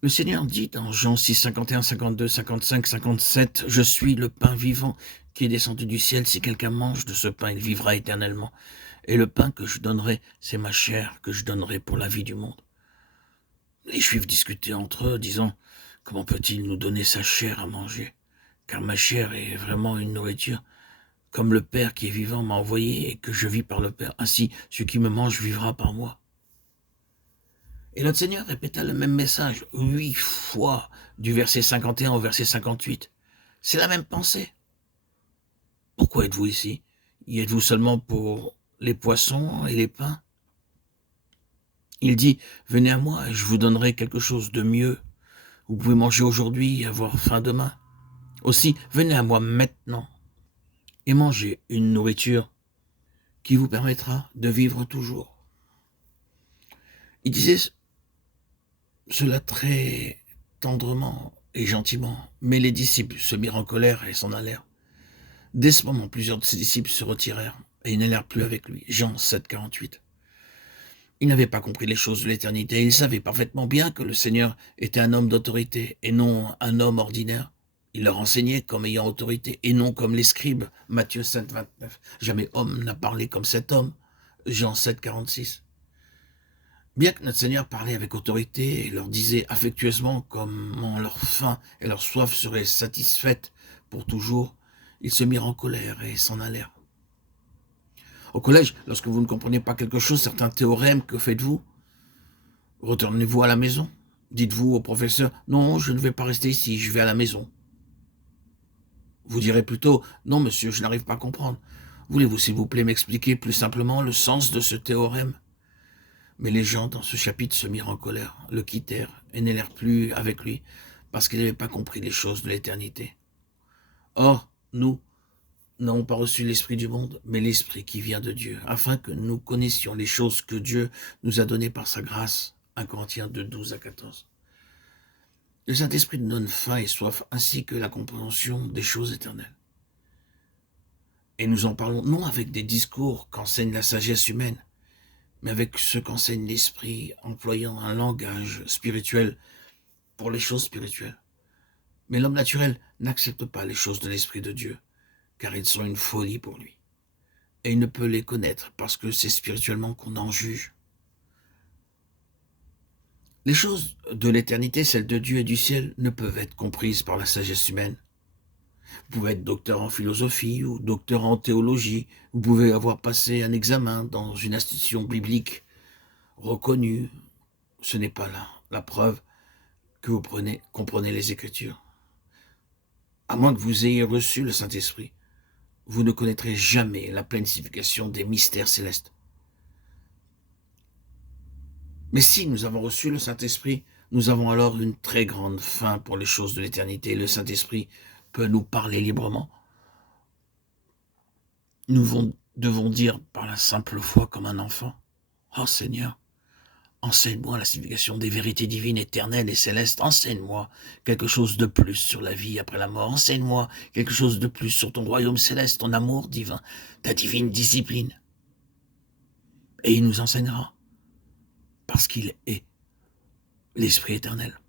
Le Seigneur dit dans Jean 6, 51, 52, 55, 57, « Je suis le pain vivant qui est descendu du ciel. Si quelqu'un mange de ce pain, il vivra éternellement. Et le pain que je donnerai, c'est ma chair que je donnerai pour la vie du monde. » Les Juifs discutaient entre eux, disant, « Comment peut-il nous donner sa chair à manger? Car ma chair est vraiment une nourriture. Comme le Père qui est vivant m'a envoyé et que je vis par le Père, ainsi celui qui me mange vivra par moi. » Et notre Seigneur répéta le même message 8 fois, du verset 51 au verset 58. C'est la même pensée. Pourquoi êtes-vous ici? Y êtes-vous seulement pour les poissons et les pains? Il dit, venez à moi et je vous donnerai quelque chose de mieux. Vous pouvez manger aujourd'hui et avoir faim demain. Aussi, venez à moi maintenant et mangez une nourriture qui vous permettra de vivre toujours. Il disait cela très tendrement et gentiment, mais les disciples se mirent en colère et s'en allèrent. Dès ce moment, plusieurs de ses disciples se retirèrent et ils n'allèrent plus avec lui. Jean 7, 48. Ils n'avaient pas compris les choses de l'éternité. Ils savaient parfaitement bien que le Seigneur était un homme d'autorité et non un homme ordinaire. Il leur enseignait comme ayant autorité et non comme les scribes. Matthieu 7, 29. Jamais homme n'a parlé comme cet homme. Jean 7, 46. Bien que notre Seigneur parlait avec autorité et leur disait affectueusement comment leur faim et leur soif seraient satisfaites pour toujours, ils se mirent en colère et s'en allèrent. Au collège, lorsque vous ne comprenez pas quelque chose, certains théorèmes, que faites-vous? Retournez-vous à la maison? Dites-vous au professeur, non, je ne vais pas rester ici, je vais à la maison. Vous direz plutôt, non monsieur, je n'arrive pas à comprendre. Voulez-vous s'il vous plaît m'expliquer plus simplement le sens de ce théorème? Mais les gens dans ce chapitre se mirent en colère, le quittèrent et n'allèrent plus avec lui, parce qu'ils n'avaient pas compris les choses de l'éternité. Or, nous n'avons pas reçu l'Esprit du monde, mais l'Esprit qui vient de Dieu, afin que nous connaissions les choses que Dieu nous a données par sa grâce. 1 Corinthiens 2, 12 à 14. Le Saint-Esprit nous donne faim et soif, ainsi que la compréhension des choses éternelles. Et nous en parlons non avec des discours qu'enseigne la sagesse humaine, mais avec ce qu'enseigne l'Esprit, employant un langage spirituel pour les choses spirituelles. Mais l'homme naturel n'accepte pas les choses de l'Esprit de Dieu, car ils sont une folie pour lui. Et il ne peut les connaître, parce que c'est spirituellement qu'on en juge. Les choses de l'éternité, celles de Dieu et du ciel, ne peuvent être comprises par la sagesse humaine. Vous pouvez être docteur en philosophie ou docteur en théologie. Vous pouvez avoir passé un examen dans une institution biblique reconnue. Ce n'est pas là la preuve que vous comprenez les Écritures. À moins que vous ayez reçu le Saint-Esprit, vous ne connaîtrez jamais la pleine signification des mystères célestes. Mais si nous avons reçu le Saint-Esprit, nous avons alors une très grande faim pour les choses de l'éternité. Le Saint-Esprit peut nous parler librement. Nous devons dire par la simple foi comme un enfant, « Oh Seigneur, enseigne-moi la signification des vérités divines, éternelles et célestes. Enseigne-moi quelque chose de plus sur la vie après la mort. Enseigne-moi quelque chose de plus sur ton royaume céleste, ton amour divin, ta divine discipline. » Et il nous enseignera, parce qu'il est l'Esprit éternel.